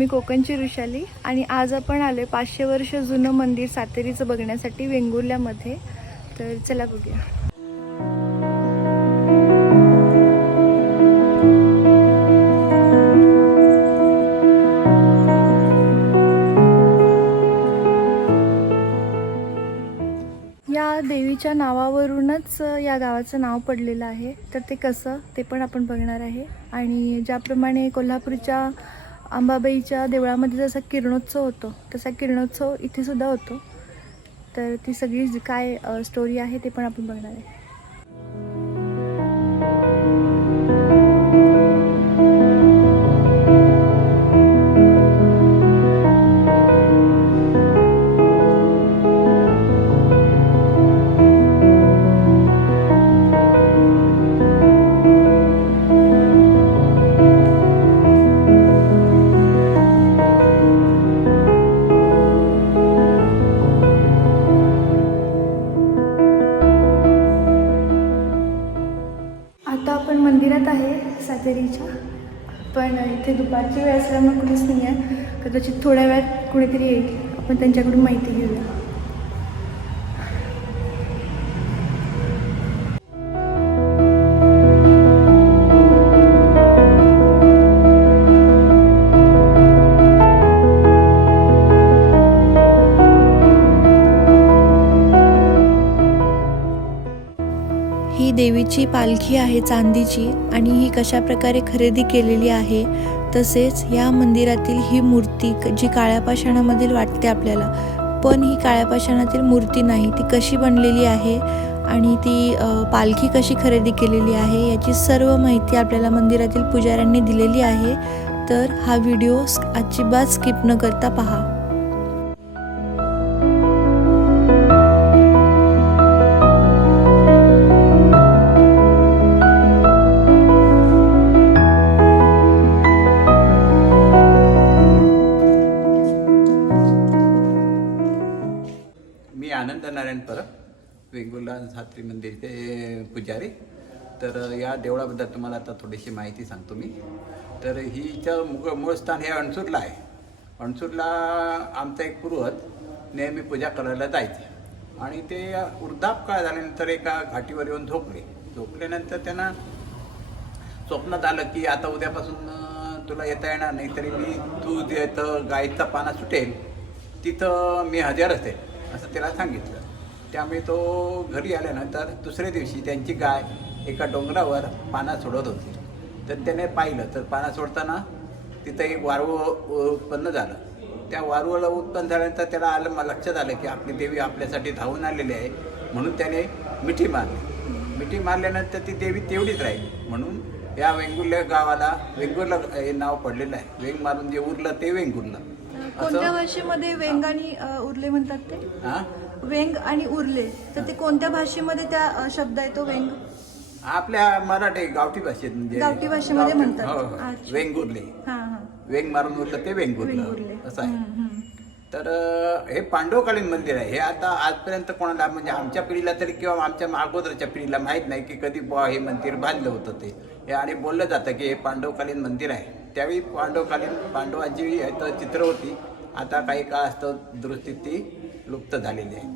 मी कोकणची ऋषाली आणि आज आपण आलो आहे पाचशे वर्ष जुनं मंदिर सातेरीचं बघण्यासाठी वेंगुर्ल्यामध्ये. तर चला बघूया. या देवीच्या नावावरूनच या गावाचं नाव पडलेलं आहे. तर ते कसं ते पण आपण बघणार आहे. आणि ज्याप्रमाणे कोल्हापूरच्या अंबाबाईच्या देवळामध्ये जसा किरणोत्सव होतो तसा किरणोत्सव इथे सुद्धा होतो. तर ती सगळी जी काय स्टोरी आहे ते पण आपण बघणार आहे. सातेरीच्या पण इथे दुपारची वेळ असल्यामुळे कुणीच नाही आहे कदाचित थोड्या वेळात कुणीतरी येईल. आपण त्यांच्याकडून माहिती घेऊया. ही पालखी आहे चांदीची आणि ही कशा प्रकारे खरेदी केलेली आहे तसेच या मंदिरातील ही मूर्ती क- जी काळ्या पाषाणामधील वाटते आपल्याला पण ही काळ्या पाषाणातील मूर्ती नाही ती कशी बनलेली आहे आणि ती पालखी कशी खरेदी केलेली आहे याची सर्व माहिती आपल्याला मंदिरातील पुजाऱ्यांनी दिलेली आहे. तर हा व्हिडिओ अजिबात स्किप न करता पहा. शास्त्री मंदिरचे पुजारी. तर या देवळाबद्दल तुम्हाला आता थोडीशी माहिती सांगतो मी. तर हिचं मुग मूळ स्थान हे अणसूरला आहे. अणसूरला आमचा एक पूर्वज नेहमी पूजा करायला जायचे. आणि ते वृद्धापकाळ झाल्यानंतर एका घाटीवर येऊन झोपले. झोपल्यानंतर त्यांना स्वप्नात आलं की आता उद्यापासून तुला येता येणार नाही तरी मी तू जिथं गायीचा पाना सुटेल. तिथं मी हजर असेल असं त्याला सांगितलं. त्यामुळे तो घरी आल्यानंतर दुसऱ्या दिवशी त्यांची गाय एका डोंगरावर पाना सोडत होती. तर त्याने पाहिलं तर पाना सोडताना तिथं एक वारवं उत्पन्न झालं. त्या वारुळाला उत्पन्न झाल्यानंतर त्याला आलं म- लक्षात आलं की आपली देवी आपल्यासाठी धावून आलेली आहे. म्हणून त्याने मिठी मारली. मिठी मारल्यानंतर ती देवी तेवढीच राहील. म्हणून या वेंगुर्ल्या गावाला वेंगुर्ला हे नाव पडलेलं आहे. वेंग मारून जे उरलं ते वेंगुर्ला. कोणत्या भाषेमध्ये वेंग आणि अ, उरले म्हणतात ते? हा वेंग आणि उरले. तर ते कोणत्या भाषेमध्ये त्या अ, शब्द आहे तो वेंग? आपल्या मराठी गावठी भाषेत म्हणजे गावठी भाषेमध्ये गावठी- म्हणतात. हो, हो. अच्छा. वेंगुर्ले हा हा. वेंग मारून उरलं ते वेंगुर्ले वेंगुर्लं असं आहे. हम्म, हम्म. तर अं, हे पांडवकालीन मंदिर आहे. हे आता आजपर्यंत कोणाला म्हणजे आमच्या पिढीला तरी किंवा आमच्या अगोदरच्या पिढीला माहीत नाही की कधी बुवा हे मंदिर बांधलं होतं ते. हे आणि बोललं जातं की हे पांडवकालीन मंदिर आहे. त्यावेळी पांडवकालीन पांडवांची इथं चित्र होती. आता काही काळ असतं दुरुस्तीत ती लुप्त झालेली आहे.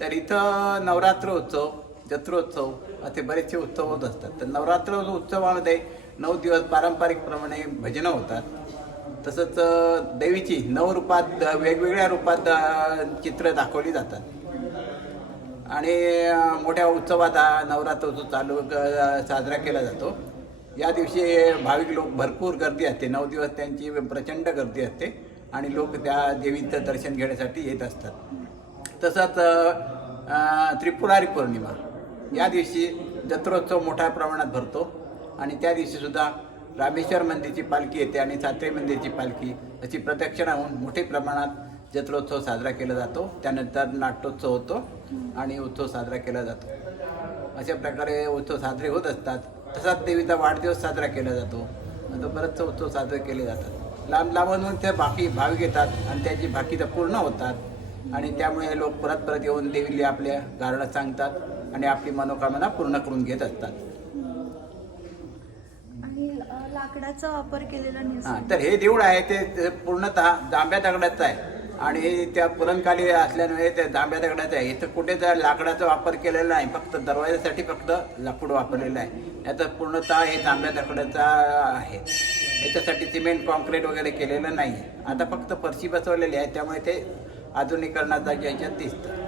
तर इथं नवरात्र उत्सव जत्रोत्सव असे बरेचसे उत्सव होत असतात. तर नवरात्र उत्सवामध्ये नऊ दिवस पारंपरिकप्रमाणे भजनं होतात. तसंच देवीची नऊ रूपात वेगवेगळ्या रूपात चित्र दाखवली जातात. आणि मोठ्या उत्सवात हा नवरात्र उत्सव चालू साजरा केला जातो. या दिवशी भाविक लोक भरपूर गर्दी असते. नऊ दिवस त्यांची प्रचंड गर्दी असते. आणि लोक त्या देवीचं दर्शन घेण्यासाठी येत असतात. तसंच त्रिपुरारी पौर्णिमा. या दिवशी जत्रोत्सव मोठ्या प्रमाणात भरतो आणि त्या दिवशीसुद्धा रामेश्वर मंदिरची पालखी येते आणि सात्रे मंदिरची पालखी अशी प्रदक्षिणा होऊन मोठ्या प्रमाणात जत्रोत्सव साजरा केला जातो. त्यानंतर नाट्योत्सव होतो आणि उत्सव साजरा केला जातो. अशा प्रकारे उत्सव साजरे होत असतात. तसाच देवीचा वाढदिवस साजरा केला जातो. आता बरेचसे उत्सव साजरे केले जातात. लांब लांबून ते बाकी भाविक येतात आणि त्याची बाकीचं पूर्ण होतात. आणि त्यामुळे लोक परत परत येऊन देवीला आपल्या गारणं सांगतात आणि आपली मनोकामना पूर्ण करून घेत असतात. लाकडाचा वापर केलेला हा नाही तर हे देऊळ आहे ते ते पूर्णतः जांभ्या दगडाचं आहे. आणि त्या पुरणकाली असल्यामुळे ते जांभ्या दगडाचं आहे. इथं कुठे त्या लाकडाचा वापर केलेला नाही. फक्त दरवाजासाठी फक्त लाकूड वापरलेलं आहे. याचं पूर्णतः हे जांभ्या दगडाचं आहे. याच्यासाठी सिमेंट कॉन्क्रीट वगैरे केलेलं नाही. आता फक्त फरशी बसवलेली आहे. त्यामुळे ते आधुनिकरणाचा याच्यात दिसतं.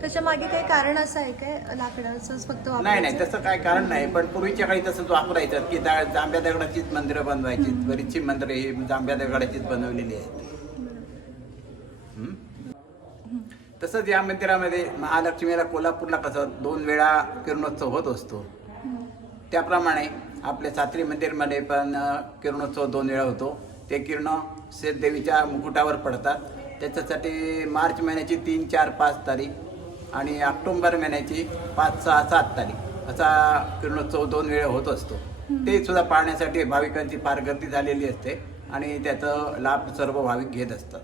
त्याच्यामागे काही कारण असं आहे काय? लाकडाचंच फक्त नाही नाही? तसं काय कारण नाही. पण पूर्वीच्या काळी तसंच वापरायचं की जांभ्या दगडाचीच मंदिरं बनवायची. बरीचशी मंदिरं ही जांभ्या दगडाचीच बनवलेली आहेत हम्म? तसंच या मंदिरामध्ये महालक्ष्मीला कोल्हापूरला कसं दोन वेळा किरणोत्सव होत असतो. त्याप्रमाणे आपल्या सात्री मंदिरमध्ये पण किरणोत्सव दोन वेळा होतो. ते किरण शेतदेवीच्या मुकुटावर पडतात. त्याच्यासाठी मार्च महिन्याची तीन चार पाच तारीख आणि ऑक्टोंबर महिन्याची पाच सहा सात तारीख असा किरणोत्सव दोन वेळा होत असतो. ते सुद्धा पाहण्यासाठी भाविकांची फार गर्दी झालेली असते आणि त्याचा लाभ सर्व भाविक घेत असतात.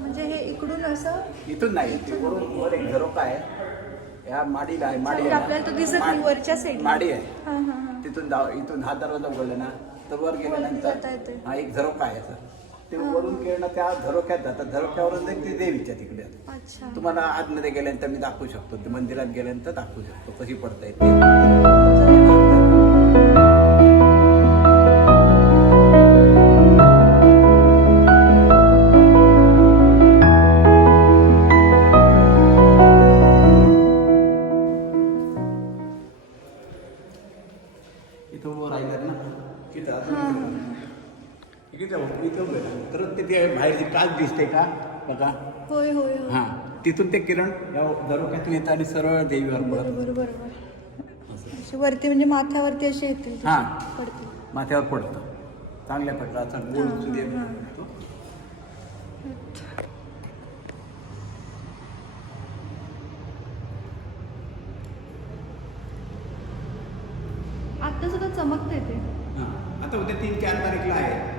म्हणजे हे इकडून असं इथून नाही ते वरून वर एक झरोका आहे. या माडीला आहे माडी आपल्याला तो दिसत. नाही, वरच्या ला. माडी आहे. हा हा हा. तिथून जाऊ इथून हा दरवाजा उघडला ना तर वर गेल्यानंतर. हा एक झरोका आहे सर. ते वरून किरण त्या झरोक्यात जातात झरोक्यावरून जाईल ते देवीच्या तिकडे. तुम्हाला आतमध्ये गेल्यानंतर मी दाखवू शकतो. ते मंदिरात गेल्यानंतर दाखवू शकतो. कशी पडता येते ते ते बाहेरची काच दिसते का? बघा. होय होय हा. तिथून ते किरण या झरोक्यातून येतात आणि सरळ देवीवर पडत बरोबर बरोबर. अशी वरती म्हणजे माथ्यावरती अशी येते. हा. पडते. माथ्यावर पडतं. चांगल्या गोल हा, सूर्य हा, पडतो. आता सुद्धा चमकते ते हा. आता उद्या तीन चार तारीखला आहे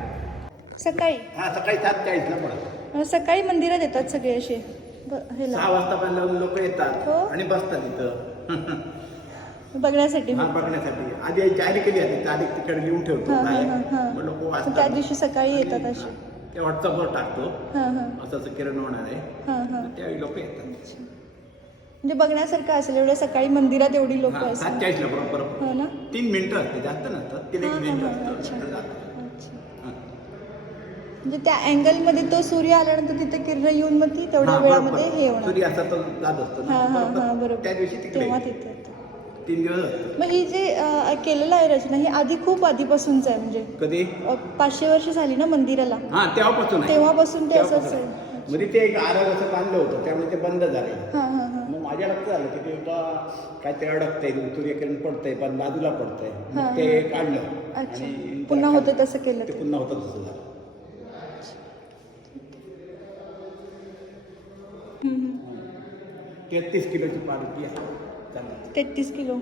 सकाळी? हा सकाळी सात चाळीसला पडत सकाळी मंदिरात येतात सगळे असे. ब- हेला सहा वाजता पहिला लोक येतात हो. आणि बसतात इथं. बघण्यासाठी. हा बघण्यासाठी. आधी आई जाहीर केली आहे तारीख तिकडे लिहून ठेवतो हा, हा, बाहेर. हा, हा. मग लोक त्या दिवशी सकाळी येतात असे. ते व्हॉट्सअपवर टाकतो. हा हा. असं असं किरण होणार आहे. हा हा. त्यावेळी लोक येतात. म्हणजे बघण्यासारखं असेल एवढ्या सकाळी मंदिरात एवढी लोक हा, सात असतात चाळीसला बरोबर. हो ना? तीन मिनिटं असते जास्त नसतात. तीन एक हा, हा, मिनिटं हा, अच्छा. हा. म्हणजे त्या अँगलमध्ये तो सूर्य आल्यानंतर तिथे किरण येऊन मग ती तेवढ्या वेळामध्ये. हे होणार सूर्य असा तो जात असतो ना. हा हा बरोबर. हा बरोबर त्या दिवशी तिकडे तेव्हा तिथे येतं. तीन दिवस असतात मग ही जे अं, केलेलं आहे रचना ही आधी खूप आधीपासूनच आहे म्हणजे कधी अं, पाचशे वर्ष झाली ना मंदिराला हा तेव्हापासून आहे. तेव्हापासून ते असंच तेव्हापासून आहे. आहे. मध्ये ते एक आरग असं बांधलं होतं त्यामुळे ते बंद झाले हा हा हा मग माझ्या लक्षात आलं की ते बा काहीतरी अडकतंय सूर्यकिरण पडतंय पण बाजूला पडतंय हा, मग ते. काढलं अच्छा आणि पुन्हा होतं तसं केलं ते ते पुन्हा होतं तसं झालं हम्म, हम्म. तेहतीस किलोची पालखी आहे. चालेल तेहतीस किलो.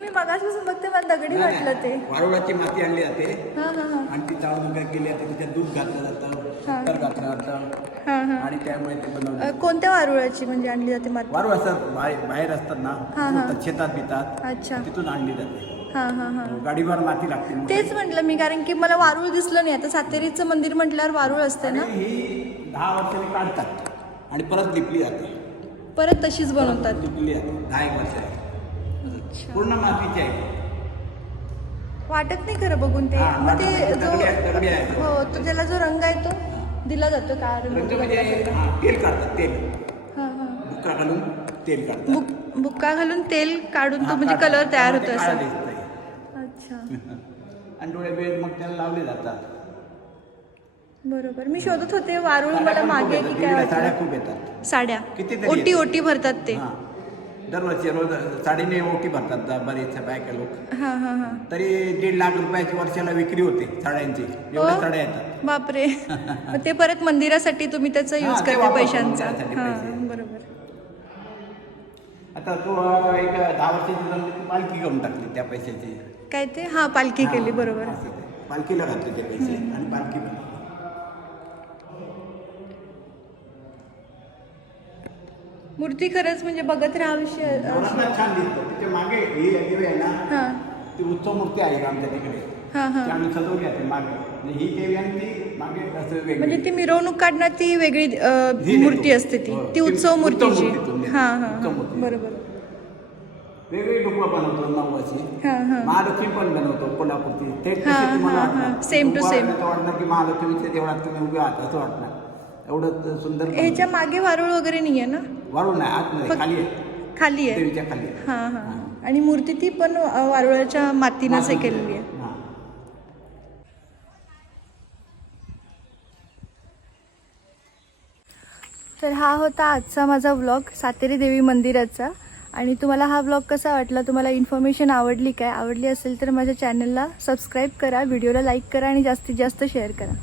मी मगासपासून बघते मला दगडी वाटलं ते. वारुळाची माती आणली जाते. हा हा हा. आणि ती चाळून वगैरे केली जाते त्याच्यात दूध घातलं जातं. साखर घातलं जातं. हा हा. आणि त्यामुळे ते बनवलं अं, कोणत्या वारुळाची म्हणजे आणली जाते माती? वारू असतात बाहेर बाहेर असतात ना हा, हा. शेतात बितात अच्छा. तिथून आणली जाते. हा हा हा. गाडीवर माती लागते. तेच म्हटलं मी कारण की मला वारुळ दिसलं नाही. आता सातेरीचं मंदिर म्हटल्यावर वारुळ असते ना. आणि ही दहा वर्षांनी काढतात आणि परत लिपली जाते. परत तशीच बनवतात. लिपली जाते. दहा एक वर्षांनी. पूर्ण मातीची आहे. वाटत नाही खरं बघून ते. हा, मग वाटत ते नाही. जो दगडी- दगडी आहे. तो. हो तो त्याला जो रंग आहे तो दिला जातो काय रंग म्हणजे? हा, तेल काढतात तेल. हा हा. बुक्का घालून तेल काढतात. बुक बुक्का घालून तेल काढून तो हा, म्हणजे काढतात. कलर तयार त्यामुळे होतो ते काळं असं. दिसतंय. अच्छा. आणि डोळे बेळ मग त्याला लावले जातात. बरोबर. मी शोधत होते वारुळ मला मागे. की काय साड्या खूप येतात. साड्या. कितीतरी ओटी. ओटी भरतात ते. हा. दरवर्षी रोज साडीने ओटी भरतात बरेचशा बायका लोक. हा हा हा. तरी दीड लाख रुपयाची वर्षाला विक्री होते साड्यांची. एवढ्या? साड्या येतात. बापरे. मग ते परत मंदिरासाठी तुम्ही त्याचा हा, यूज ते करता वापरतो पैशांचा. मंदिरासाठी हा पैसे. बरोबर. आता तो अं, एक दहा वर्षाची पालखी घेऊन टाकली त्या पैशाची. काय ते? हा पालखी केली बरोबर. असं ते. पालखीला घातले ते पैसे आणि पालखी बनवली. मूर्ती खरंच म्हणजे बघत ना छान दिसतं मागे ही आहे ना हां ती उत्सव मूर्ती आहे आमच्या तिकडे हां हां ती आम्ही सजवली आहे मागे म्हणजे ही देवी आणि ती मागे असं वेगळी म्हणजे ती मिरवणूक काढणार ती वेगळी अ, मूर्ती. असते ती हो. ती उत्सव उत्सव मूर्तीची देतो. हां हां उत्सव हां. मूर्ती. बरोबर वेगळी डुकवा बनवतो नववाची हां हां महालक्ष्मी पण बनवतो कोल्हापूरची ते हा, हा. हा. Same to same. वाटणार की महालक्ष्मीच्या देवळात तुम्ही उभे आहात असं वाटणार एवढं सुंदर ह्याच्या मागे वारुळ वगैरे नाही आहे ना? वाढून नाही आत नाही खाली आहे. खाली आहे. देवीच्या खाली आहे. हां हां. आणि मूर्ती ती पण वारुळाच्या मातीनंच हे केलेली आहे. हा. तर हा होता आजचा माझा व्लॉग सातेरी देवी मंदिराचा. आणि तुम्हाला हा व्लॉग कसा वाटला तुम्हाला इन्फॉर्मेशन आवडली काय आवडली असेल तर माझ्या चॅनलला सबस्क्राईब करा व्हिडिओला लाईक करा आणि जास्तीत जास्त शेअर करा.